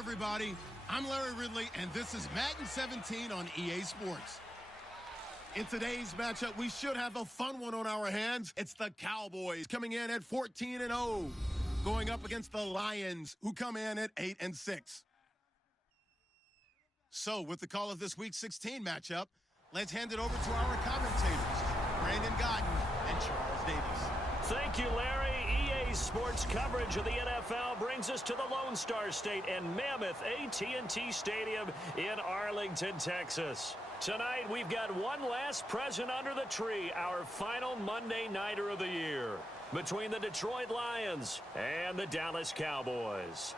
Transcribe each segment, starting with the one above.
everybody. I'm Larry Ridley, and this is Madden 17 on EA Sports. In today's matchup, we should have a fun one on our hands. It's the Cowboys coming in at 14-0, going up against the Lions, who come in at 8-6. So, with the call of this Week 16 matchup, let's hand it over to our commentators, Brandon Godden and Charles Davis. Thank you, Larry. EA Sports coverage of the NFL brings us to the Lone Star State and Mammoth AT&T Stadium in Arlington, Texas. Tonight, we've got one last present under the tree, our final Monday Nighter of the year, between the Detroit Lions and the Dallas Cowboys.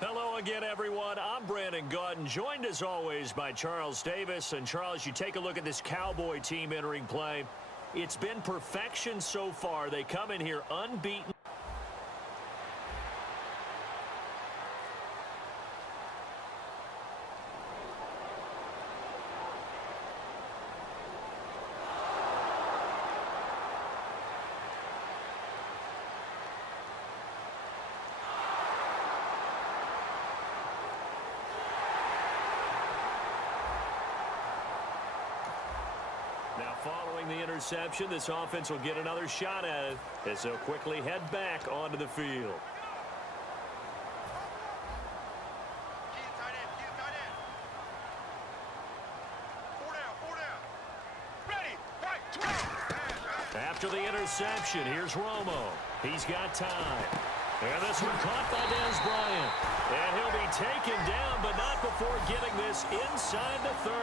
Hello again, everyone. I'm Brandon Godden, joined as always by Charles Davis. And Charles, you take a look at this Cowboy team entering play. It's been perfection so far. They come in here unbeaten. Now, following the interception, this offense will get another shot at it as they'll quickly head back onto the field. After the interception, here's Romo. He's got time. And this one caught by Dez Bryant. And he'll be taken down, but not before getting this inside the 30.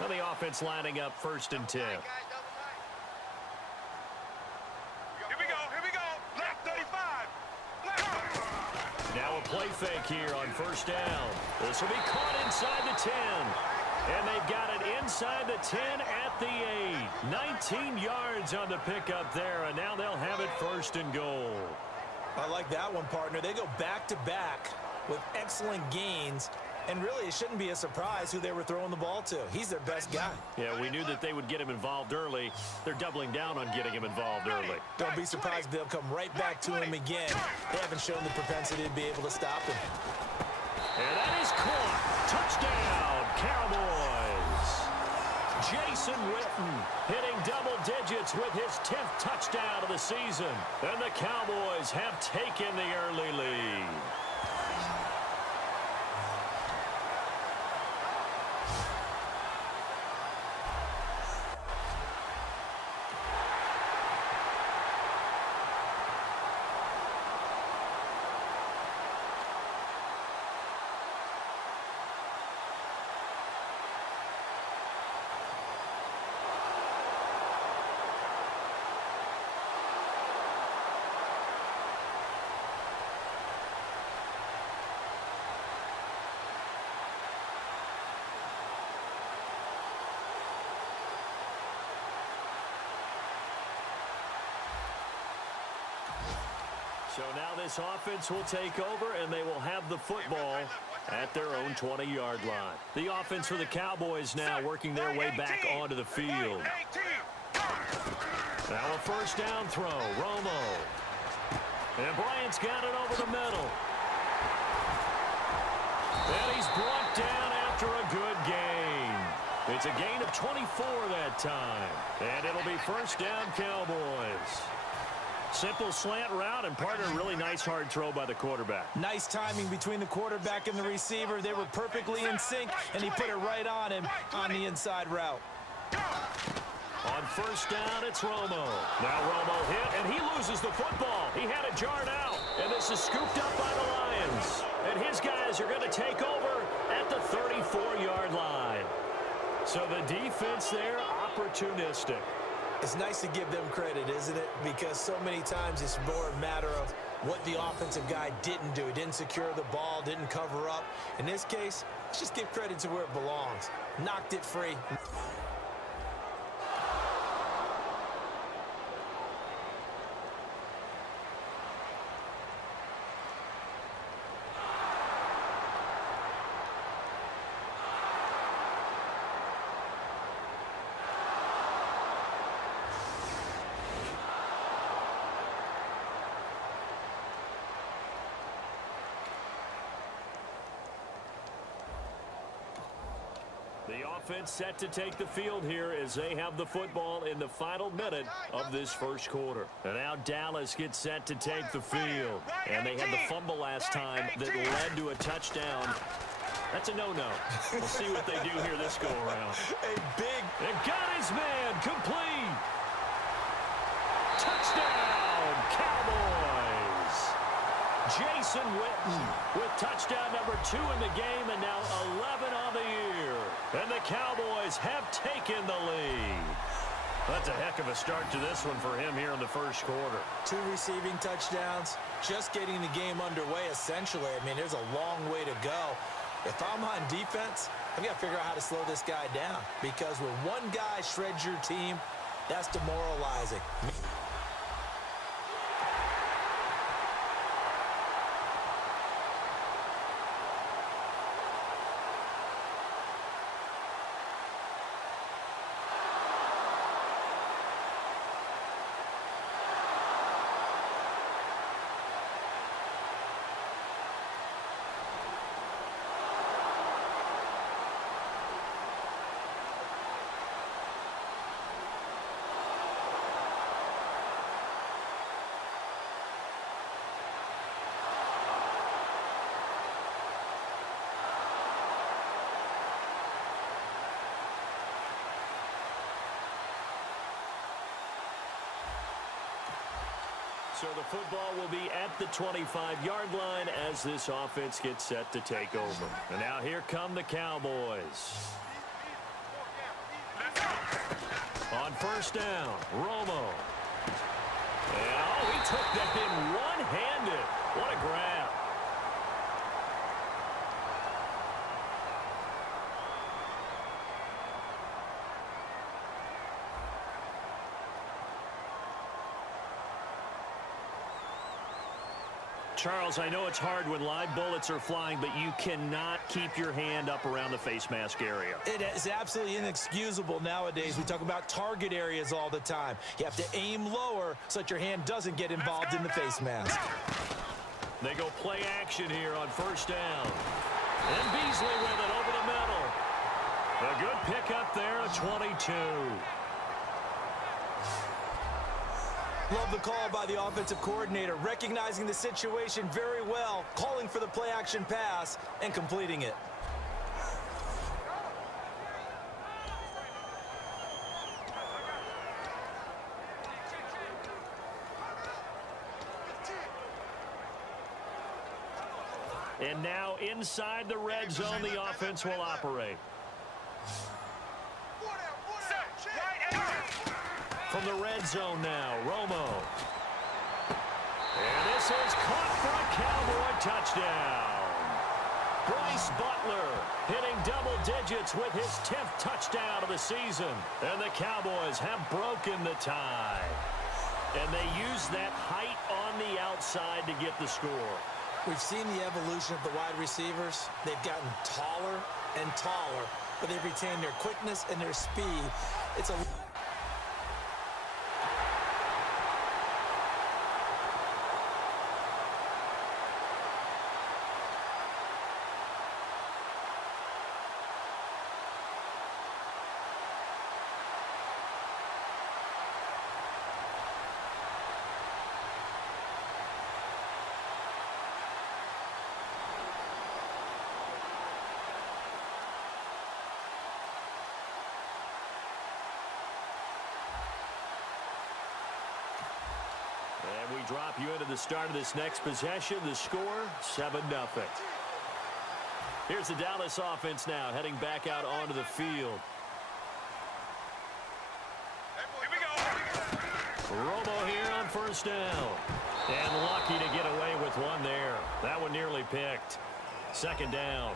Well, the offense lining up 1st and 10. Here we go. Black 35. Now a play fake here on 1st down. This will be caught inside the 10. And they've got it inside the 10 at the 8. 19 yards on the pickup there, and now they'll have it 1st and goal. I like that one, partner. They go back-to-back with excellent gains. And really, it shouldn't be a surprise who they were throwing the ball to. He's their best guy. Yeah, we knew that they would get him involved early. They're doubling down on getting him involved early. Don't be surprised if they'll come right back to him again. They haven't shown the propensity to be able to stop him. And that is caught. Touchdown, Cowboys. Jason Witten hitting double digits with his 10th touchdown of the season. And the Cowboys have taken the early lead. So now this offense will take over, and they will have the football at their own 20-yard line. The offense for the Cowboys now working their way back onto the field. Now a 1st down throw, Romo. And Bryant's got it over the middle. And he's brought down after a good gain. It's a gain of 24 that time. And it'll be 1st down, Cowboys. Simple slant route, and partner, really nice hard throw by the quarterback. Nice timing between the quarterback and the receiver. They were perfectly in sync, and he put it right on him on the inside route. On 1st down, it's Romo. Now Romo hit, and he loses the football. He had it jarred out, and this is scooped up by the Lions. And his guys are going to take over at the 34-yard line. So the defense there, opportunistic. It's nice to give them credit, isn't it? Because so many times it's more a matter of what the offensive guy didn't do. He didn't secure the ball, didn't cover up. In this case, let's just give credit to where it belongs. Knocked it free. offense set to take the field here as they have the football in the final minute of this first quarter. And now Dallas gets set to take the field. And they had the fumble last time that led to a touchdown. That's a no-no. We'll see what they do here this go-around. And got his man complete. Touchdown, Cowboys. Jason Witten with touchdown number 2 in the game and now 11 on the year. And the Cowboys have taken the lead. That's a heck of a start to this one for him here in the first quarter. 2 receiving touchdowns, just getting the game underway essentially. I mean, there's a long way to go. If I'm on defense, I've got to figure out how to slow this guy down because when one guy shreds your team, that's demoralizing. So the football will be at the 25-yard line as this offense gets set to take over. And now here come the Cowboys. On first down, Romo. And, oh, he took that in one-handed. What a grab. Charles, I know it's hard when live bullets are flying, but you cannot keep your hand up around the face mask area. It is absolutely inexcusable nowadays. We talk about target areas all the time. You have to aim lower so that your hand doesn't get involved in the face mask. They go play action here on first down. And Beasley with it over the middle. A good pickup there at 22. Love the call by the offensive coordinator, recognizing the situation very well, calling for the play-action pass, and completing it. And now inside the red zone, the offense will operate. From the red zone now, Romo. And this is caught for a Cowboy touchdown. Bryce Butler hitting double digits with his 10th touchdown of the season. And the Cowboys have broken the tie. And they use that height on the outside to get the score. We've seen the evolution of the wide receivers. They've gotten taller and taller, but they've retained their quickness and their speed. It's a... And we drop you into the start of this next possession. The score, 7-0. Here's the Dallas offense now heading back out onto the field. Here we go. Romo here on first down. And lucky to get away with one there. That one nearly picked. Second down.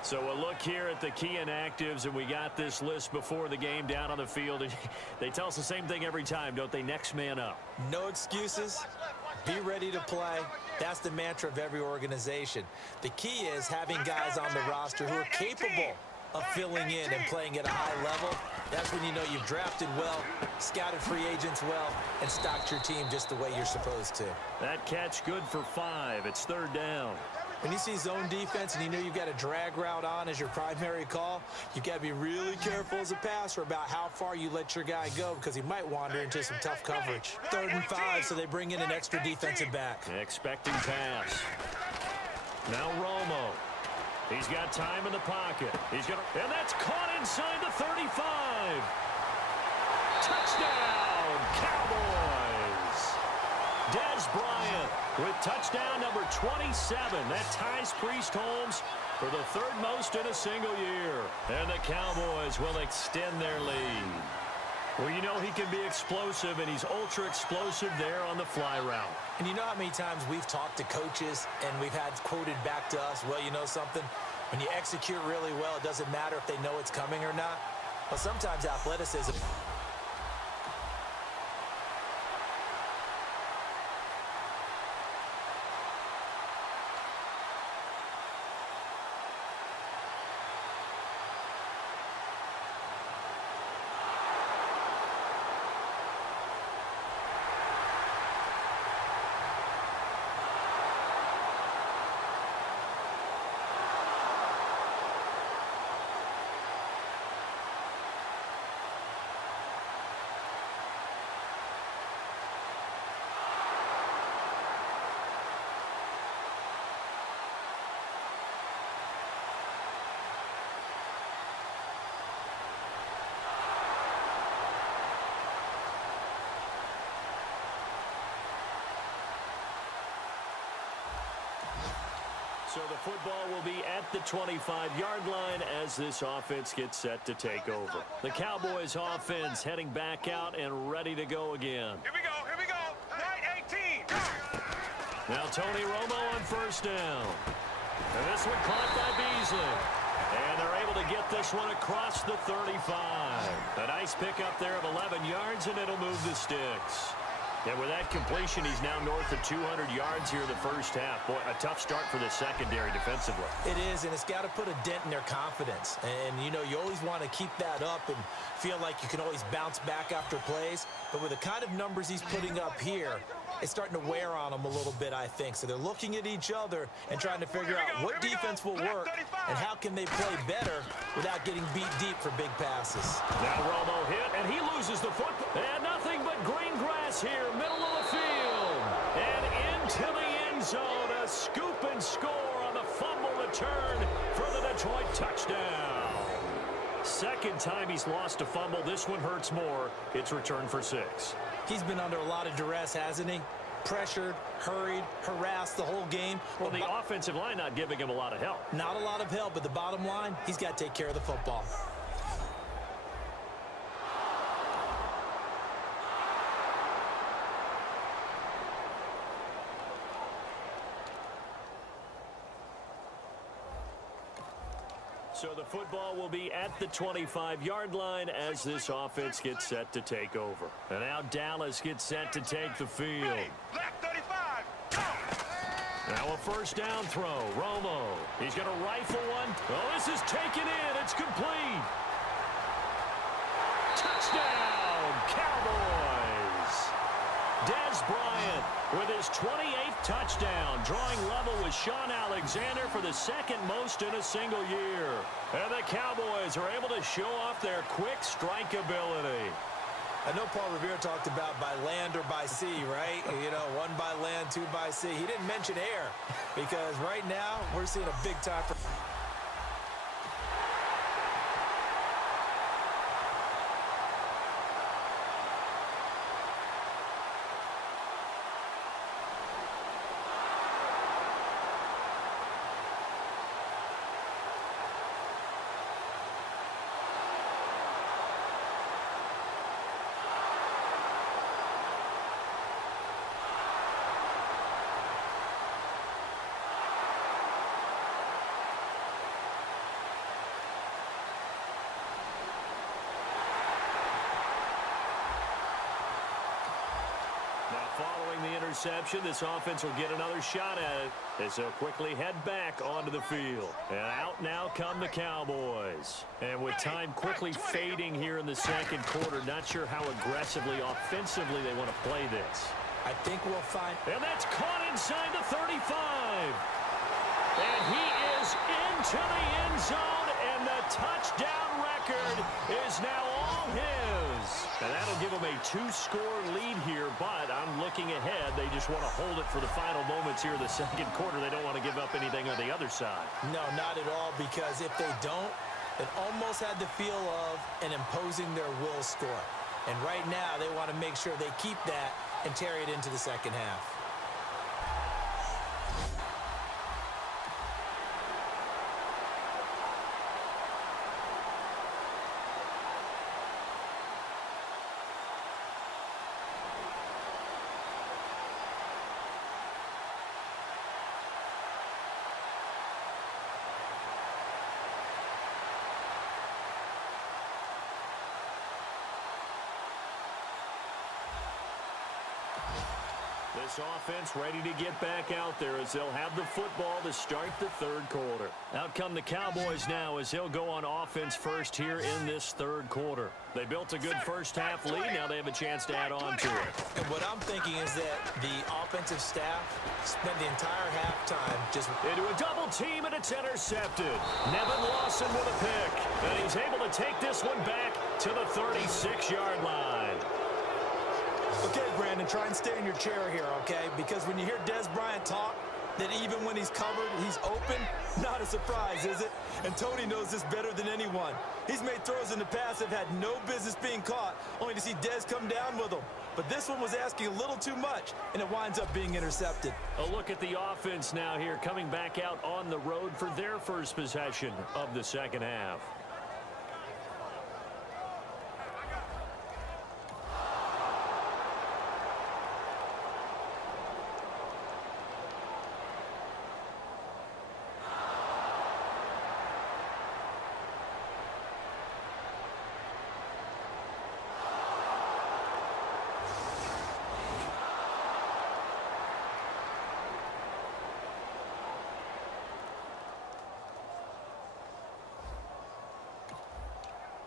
So we'll look here at the key inactives, and we got this list before the game down on the field. And they tell us the same thing every time, don't they? Next man up. No excuses. Be ready to play. That's the mantra of every organization. The key is having guys on the roster who are capable of filling in and playing at a high level. That's when you know you've drafted well, scouted free agents well, and stocked your team just the way you're supposed to. That catch good for 5. It's third down. When you see zone defense and you know you've got a drag route on as your primary call, you've got to be really careful as a passer about how far you let your guy go because he might wander into some tough coverage. 3rd and 5, so they bring in an extra defensive back. Expecting pass. Now Romo. He's got time in the pocket. And that's caught inside the 35. Touchdown, Cowboys. Dez Bryant with touchdown number 27. That ties Priest Holmes for the 3rd most in a single year. And the Cowboys will extend their lead. Well, you know he can be explosive, and he's ultra explosive there on the fly route. And you know how many times we've talked to coaches and we've had quoted back to us, well, you know something? When you execute really well, it doesn't matter if they know it's coming or not. Well, sometimes athleticism... So the football will be at the 25-yard line as this offense gets set to take over. The Cowboys offense heading back out and ready to go again. Here we go, here we go. Right 18. Now Tony Romo on 1st down. And this one caught by Beasley. And they're able to get this one across the 35. A nice pickup there of 11 yards, and it'll move the sticks. And with that completion, he's now north of 200 yards here in the 1st half. Boy, a tough start for the secondary defensively. It is, and it's got to put a dent in their confidence. And, you know, you always want to keep that up and feel like you can always bounce back after plays. But with the kind of numbers he's putting up here, it's starting to wear on them a little bit, I think. So they're looking at each other and trying to figure out what defense will work and how can they play better without getting beat deep for big passes. Now Romo hit, and he loses the football. And nothing but green grass here, middle of the field. And into the end zone, a scoop and score on the fumble return for the Detroit touchdown. 2nd time he's lost a fumble. This one hurts more. It's returned for 6. He's been under a lot of duress, hasn't he? Pressured, hurried, harassed the whole game. Well, the offensive line not giving him a lot of help. Not a lot of help, but the bottom line, he's got to take care of the football. So the football will be at the 25-yard line as this offense gets set to take over. And now Dallas gets set to take the field. Black 35. Go. Now a 1st down throw. Romo. He's going to rifle one. Oh, this is taken in. It's complete. Touchdown, Cowboys. Dez Bryant with his 28th touchdown, drawing level with Sean Alexander for the 2nd most in a single year. And the Cowboys are able to show off their quick strike ability. I know Paul Revere talked about by land or by sea, right? You know, 1 by land, 2 by sea. He didn't mention air because right now we're seeing a big time for... Following the interception, this offense will get another shot at it as they'll quickly head back onto the field. And out now come the Cowboys. And with time quickly fading here in the 2nd quarter, not sure how aggressively, offensively they want to play this. I think we'll find... And that's caught inside the 35. And he is into the end zone, and the touchdown record is now all his. And that'll give them a 2-score lead here, but I'm looking ahead. They just want to hold it for the final moments here in the second quarter. They don't want to give up anything on the other side. No, not at all, because if they don't, it almost had the feel of an imposing their will score. And right now, they want to make sure they keep that and carry it into the second half. This offense ready to get back out there as they'll have the football to start the third quarter. Out come the Cowboys now as they'll go on offense first here in this third quarter. They built a good first half lead. Now they have a chance to add on to it. And what I'm thinking is that the offensive staff spent the entire halftime just into a double team, and it's intercepted. Nevin Lawson with a pick, and he's able to take this one back to the 36-yard line. Okay, Brandon, try and stay in your chair here, okay? Because when you hear Des Bryant talk, that even when he's covered, he's open, not a surprise, is it? And Tony knows this better than anyone. He's made throws in the past that had no business being caught, only to see Des come down with them. But this one was asking a little too much, and it winds up being intercepted. A look at the offense now here, coming back out on the road for their first possession of the second half.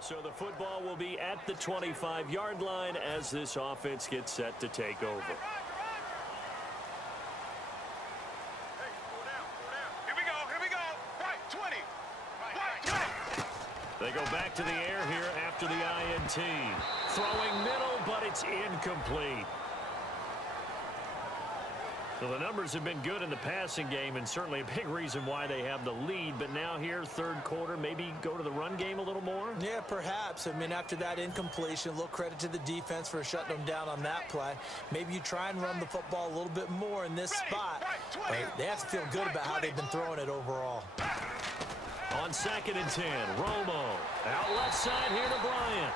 So the football will be at the 25-yard line as this offense gets set to take over. Here we go. Right, 20. Right, 20. They go back to the air here after the INT. Throwing middle, but it's incomplete. So the numbers have been good in the passing game, and certainly a big reason why they have the lead. But now here, third quarter, maybe go to the run game a little more? Yeah, perhaps. I mean, after that incompletion, a little credit to the defense for shutting them down on that play. Maybe you try and run the football a little bit more in this spot. But they have to feel good about how they've been throwing it overall. On 2nd and 10, Romo. Out left side here to Bryant.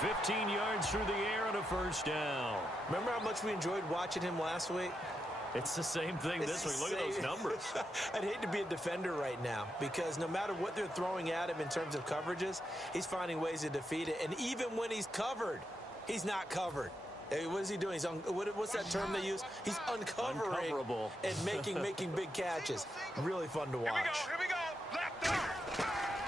15 yards through the air and a first down. Remember how much we enjoyed watching him last week? It's the same thing this week. Look at those numbers. I'd hate to be a defender right now because no matter what they're throwing at him in terms of coverages, he's finding ways to defeat it. And even when he's covered, he's not covered. Hey, what is he doing? What's that term they use? He's uncovering and making big catches. Really fun to watch. Here we go. Left down.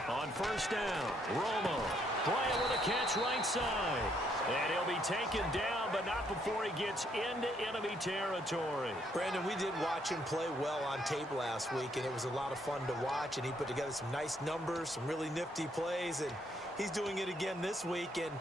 On first down, Romo. Bryant with a catch right side. And he'll be taken down, but not before he gets into enemy territory. Brandon, we did watch him play well on tape last week, and it was a lot of fun to watch. And he put together some nice numbers, some really nifty plays, and he's doing it again this week. And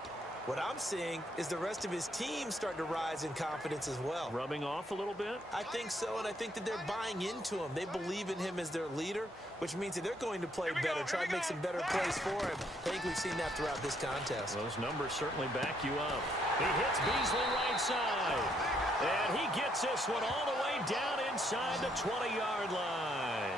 what I'm seeing is the rest of his team starting to rise in confidence as well. Rubbing off a little bit? I think so, and I think that they're buying into him. They believe in him as their leader, which means that they're going to play better, try to make some better plays for him. I think we've seen that throughout this contest. Those numbers certainly back you up. He hits Beasley right side, and he gets this one all the way down inside the 20-yard line.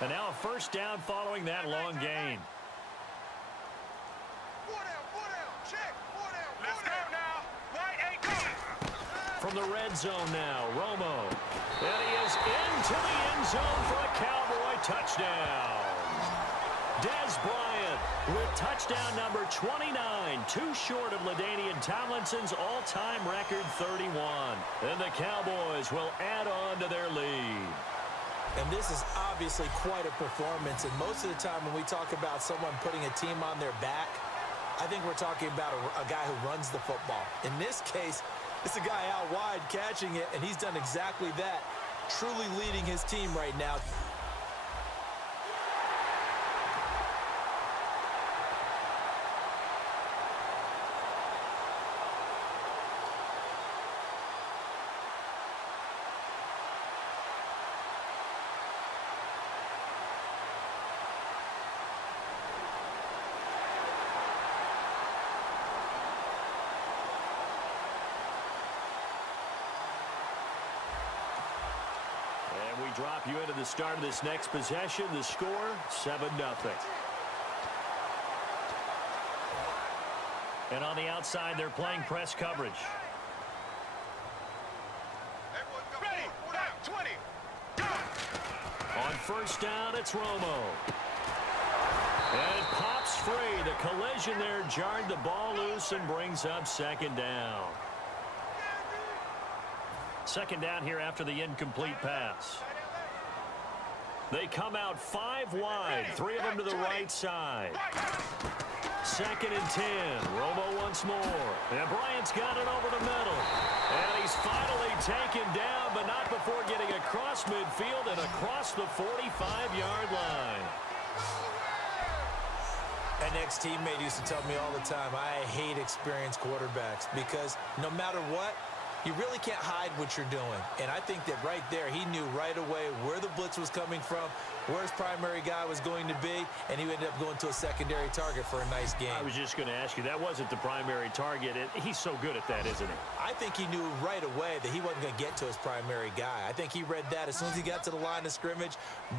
And now a first down following that long gain. Check. Let's go now. Right 18. From the red zone now, Romo. And he is into the end zone for a Cowboy touchdown. Des Bryant with touchdown number 29, too short of LaDainian Tomlinson's all-time record 31. And the Cowboys will add on to their lead. And this is obviously quite a performance. And most of the time when we talk about someone putting a team on their back, I think we're talking about a guy who runs the football. In this case, it's a guy out wide catching it, and he's done exactly that, truly leading his team right now. We drop you into the start of this next possession. The score, 7-0. And on the outside, they're playing press coverage. Ready, 20, go! On first down, it's Romo. And it pops free. The collision there jarred the ball loose and brings up second down. Second down here after the incomplete pass. They come out 5 wide, 3 of them to the right side. Second and 10. Romo once more. And Bryant's got it over the middle. And he's finally taken down, but not before getting across midfield and across the 45-yard line. An ex-teammate used to tell me all the time, I hate experienced quarterbacks because no matter what, you really can't hide what you're doing. And I think that right there, he knew right away where the blitz was coming from, where his primary guy was going to be, and he ended up going to a secondary target for a nice game. I was just going to ask you, that wasn't the primary target. He's so good at that, isn't he? I think he knew right away that he wasn't going to get to his primary guy. I think he read that as soon as he got to the line of scrimmage,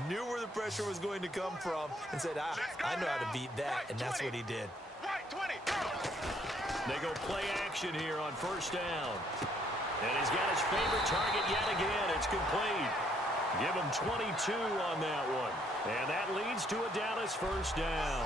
knew where the pressure was going to come from, and said, I know how to beat that, and that's what he did. They go play action here on first down. And he's got his favorite target yet again. It's complete. Give him 22 on that one. And that leads to a Dallas first down.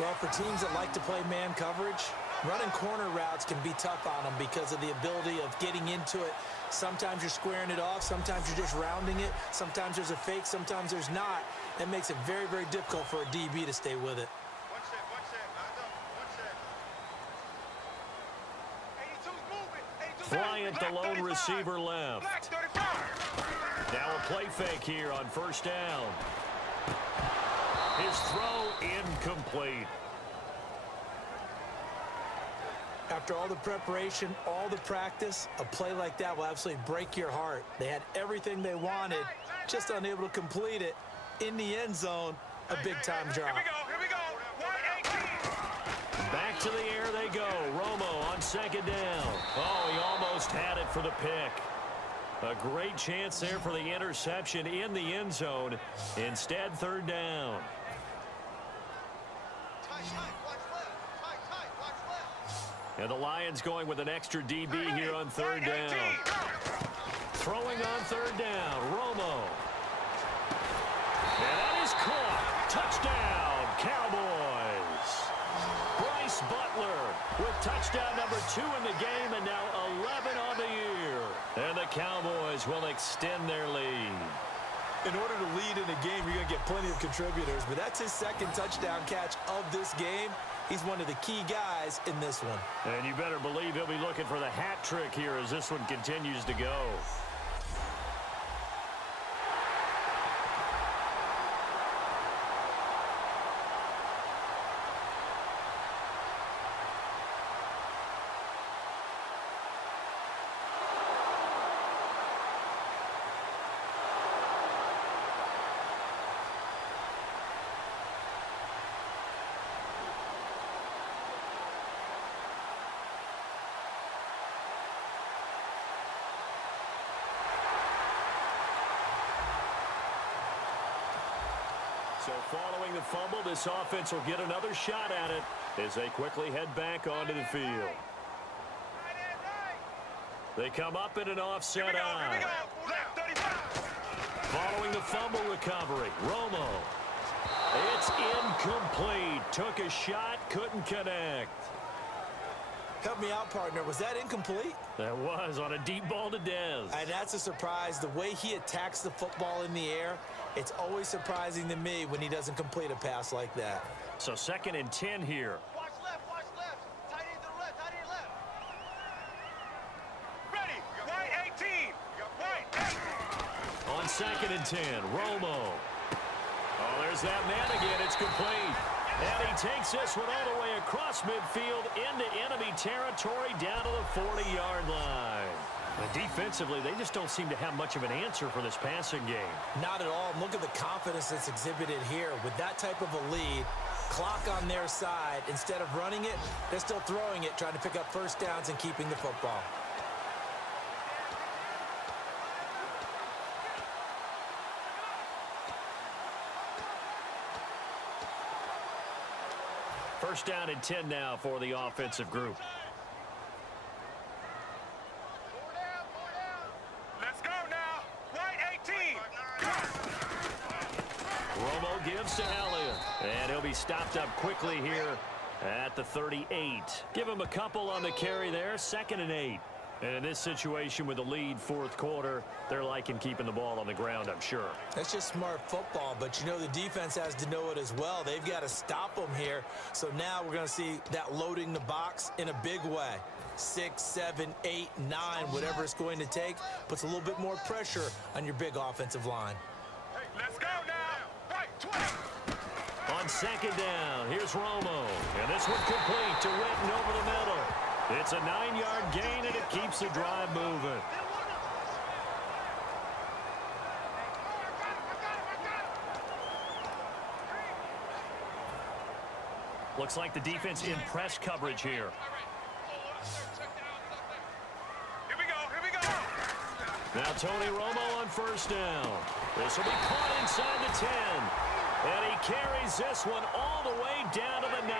Well, for teams that like to play man coverage, running corner routes can be tough on them because of the ability of getting into it. Sometimes you're squaring it off. Sometimes you're just rounding it. Sometimes there's a fake. Sometimes there's not. That makes it very, very difficult for a DB to stay with it. Bryant, the lone receiver, left. Now a play fake here on first down. His throw incomplete. After all the preparation, all the practice, a play like that will absolutely break your heart. They had everything they wanted, just unable to complete it. In the end zone, a big-time drop. Here we go. 118. Back to the air they go. Romo on second down. Oh, he almost had it for the pick. A great chance there for the interception in the end zone. Instead, third down. And the Lions going with an extra DB here on third down. Throwing on third down, Romo. And that is caught. Touchdown, Cowboys. Bryce Butler with touchdown number 2 in the game and now 11 on the year. And the Cowboys will extend their lead. In order to lead in a game, you're going to get plenty of contributors, but that's his second touchdown catch of this game. He's one of the key guys in this one. And you better believe he'll be looking for the hat trick here as this one continues to go. So following the fumble, this offense will get another shot at it as they quickly head back onto the field. They come up in an offset eye. Following the fumble recovery, Romo. It's Incomplete. Took a shot, couldn't connect. Help me out, partner. Was that incomplete? That was on a deep ball to Dez. And that's a surprise. The way he attacks the football in the air, it's always surprising to me when he doesn't complete a pass like that. So 2nd and 10 here. Watch left, watch left. Tight end to the left, tight end left. Ready, right 18. Right 8. On 2nd and 10, Romo. Oh, there's that man again. It's complete. And he takes this one all the way across midfield into enemy territory down to the 40-yard line. But defensively, they just don't seem to have much of an answer for this passing game. Not at all. Look at the confidence that's exhibited here. With that type of a lead, clock on their side, instead of running it, they're still throwing it, trying to pick up first downs and keeping the football. First down and 10 now for the offensive group. Let's go now. Right 18. Romo gives to Elliott. And he'll be stopped up quickly here at the 38. Give him a couple on the carry there. 2nd and 8. And in this situation with the lead 4th quarter, they're liking keeping the ball on the ground, I'm sure. That's just smart football, but you know the defense has to know it as well. They've got to stop them here. So now we're going to see that loading the box in a big way. 6, 7, 8, 9, whatever it's going to take, puts a little bit more pressure on your big offensive line. Hey, let's go now. Right 20. On 2nd down, here's Romo. And this one complete to Witten over the middle. It's a 9-yard gain, and it keeps the drive moving. Looks like the defense in press coverage here. Here we go, here we go. Now Tony Romo on 1st down. This will be caught inside the 10. And he carries this one all the way down to the 9.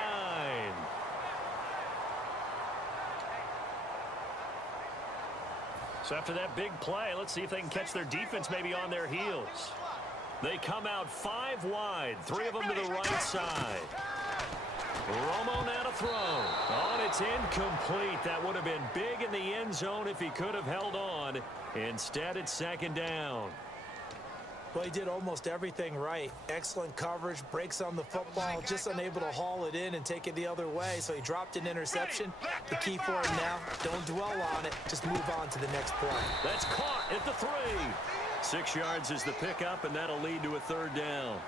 So after that big play, let's see if they can catch their defense maybe on their heels. They come out 5 wide, 3 of them to the right side. Romo now to throw. Oh, and it's incomplete. That would have been big in the end zone if he could have held on. Instead, it's 2nd down. Well, he did almost everything right. Excellent coverage, breaks on the football, just unable to haul it in and take it the other way. So he dropped an interception. The key for him now, don't dwell on it. Just move on to the next play. That's caught at the 3. 6 yards is the pickup, and that'll lead to a 3rd down.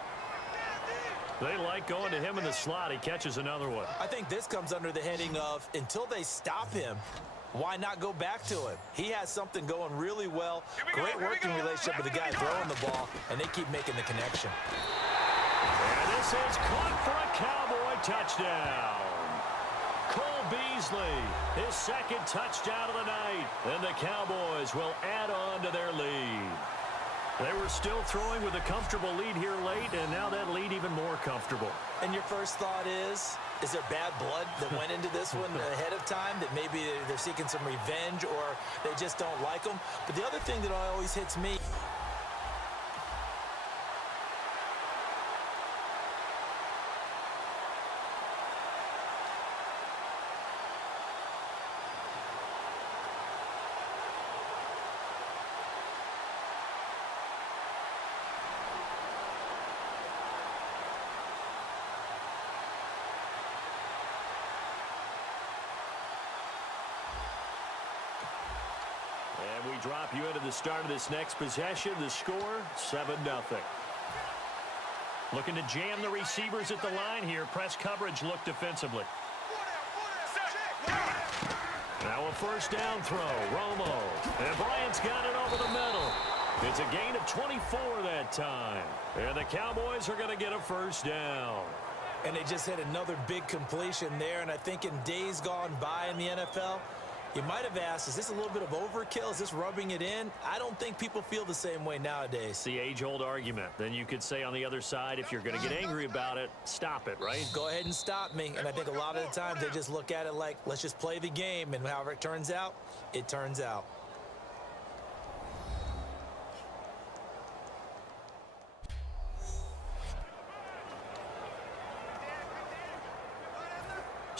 They like going to him in the slot. He catches another one. I think this comes under the heading of until they stop him, why not go back to him? He has something going really well. Great working relationship with the guy throwing the ball, and they keep making the connection. And this is caught for a Cowboy touchdown. Cole Beasley, his 2nd touchdown of the night. And the Cowboys will add on to their lead. They were still throwing with a comfortable lead here late, and now that lead even more comfortable. And your first thought is there bad blood that went into this one ahead of time, that maybe they're seeking some revenge or they just don't like them? But the other thing that always hits me, And we drop you into the start of this next possession. The score, 7-0. Looking to jam the receivers at the line here. Press coverage look defensively. Now a 1st down throw. Romo. And Bryant's got it over the middle. It's a gain of 24 that time. And the Cowboys are going to get a 1st down. and they just hit another big completion there. And I think in days gone by in the NFL, you might have asked, is this a little bit of overkill? Is this rubbing it in? I don't think people feel the same way nowadays. It's the age-old argument. Then you could say on the other side, if you're going to get angry about it, stop it, right? Go ahead and stop me. And I think a lot of the times they just look at it like, let's just play the game. And however it turns out, it turns out.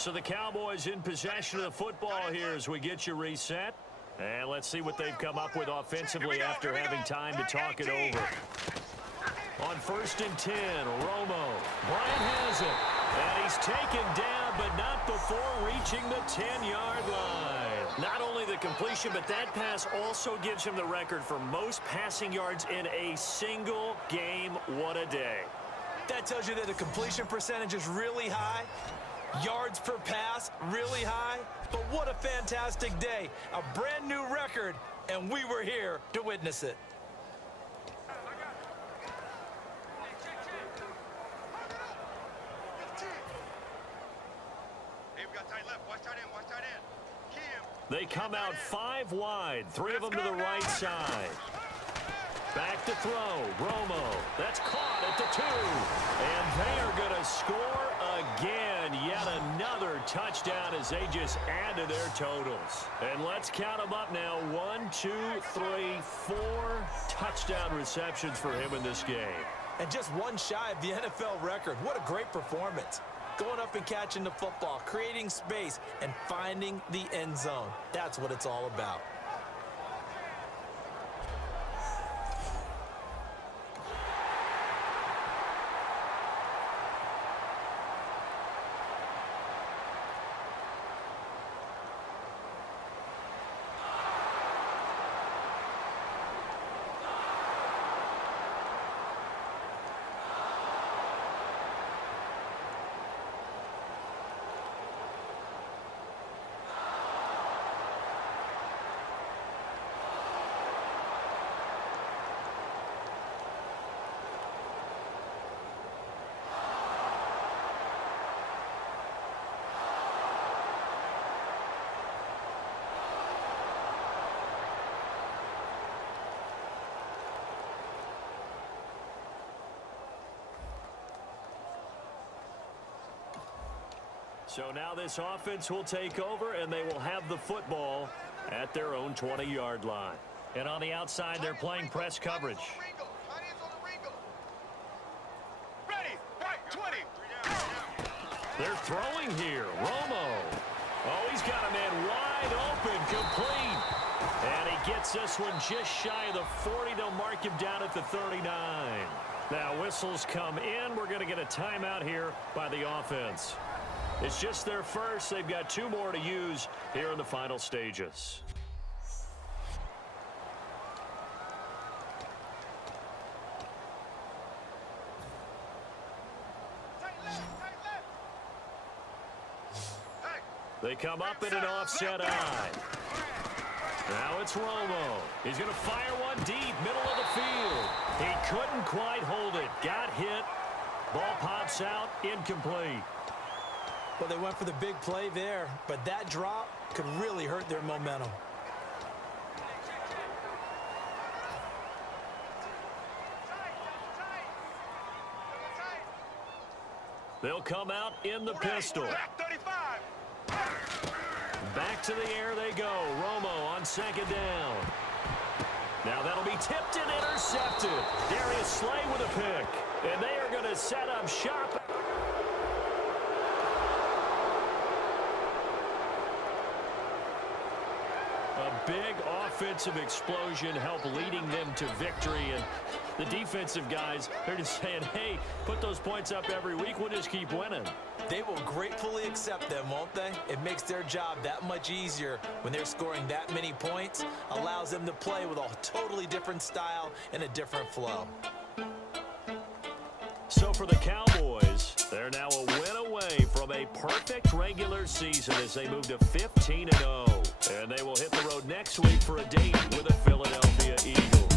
So the Cowboys in possession of the football here as we get you reset. And let's see what they've come up with offensively after having time to talk it over. On 1st and 10, Romo. Bryant has it. And he's taken down, but not before reaching the 10-yard line. Not only the completion, but that pass also gives him the record for most passing yards in a single game. What a day. That tells you that the completion percentage is really high. Yards per pass, really high. But what a fantastic day. A brand new record, and we were here to witness it. They come out 5 wide, 3 of them to the right side. Back to throw, Romo. That's caught at the 2. And they are going to score again. Yet another touchdown as they just add to their totals. And let's count them up now. 1, 2, 3, 4 touchdown receptions for him in this game. And just one shy of the NFL record. What a great performance. Going up and catching the football, creating space, and finding the end zone. That's what it's all about. So now this offense will take over, and they will have the football at their own 20-yard line. And on the outside, they're playing press coverage. Ready, right, 20. They're throwing here. Romo. Oh, he's got a man wide open, complete. And he gets this one just shy of the 40. They'll mark him down at the 39. Now whistles come in. We're going to get a timeout here by the offense. It's just their first. They've got 2 more to use here in the final stages. They come up in an offset eye. Now it's Romo. He's going to fire one deep, middle of the field. He couldn't quite hold it. Got hit. Ball pops out, incomplete. Well, they went for the big play there, but that drop could really hurt their momentum. They'll come out in the pistol. 35. Back to the air they go. Romo on 2nd down. Now that'll be tipped and intercepted. Darius Slay with a pick. And they are going to set up shop. A big offensive explosion helped leading them to victory. And the defensive guys, they're just saying, hey, put those points up every week. We'll just keep winning. They will gratefully accept them, won't they? It makes their job that much easier when they're scoring that many points. Allows them to play with a totally different style and a different flow. So for the Cowboys, they're now a win away from a perfect regular season as they move to 15-0. And they will hit the road next week for a date with the Philadelphia Eagles.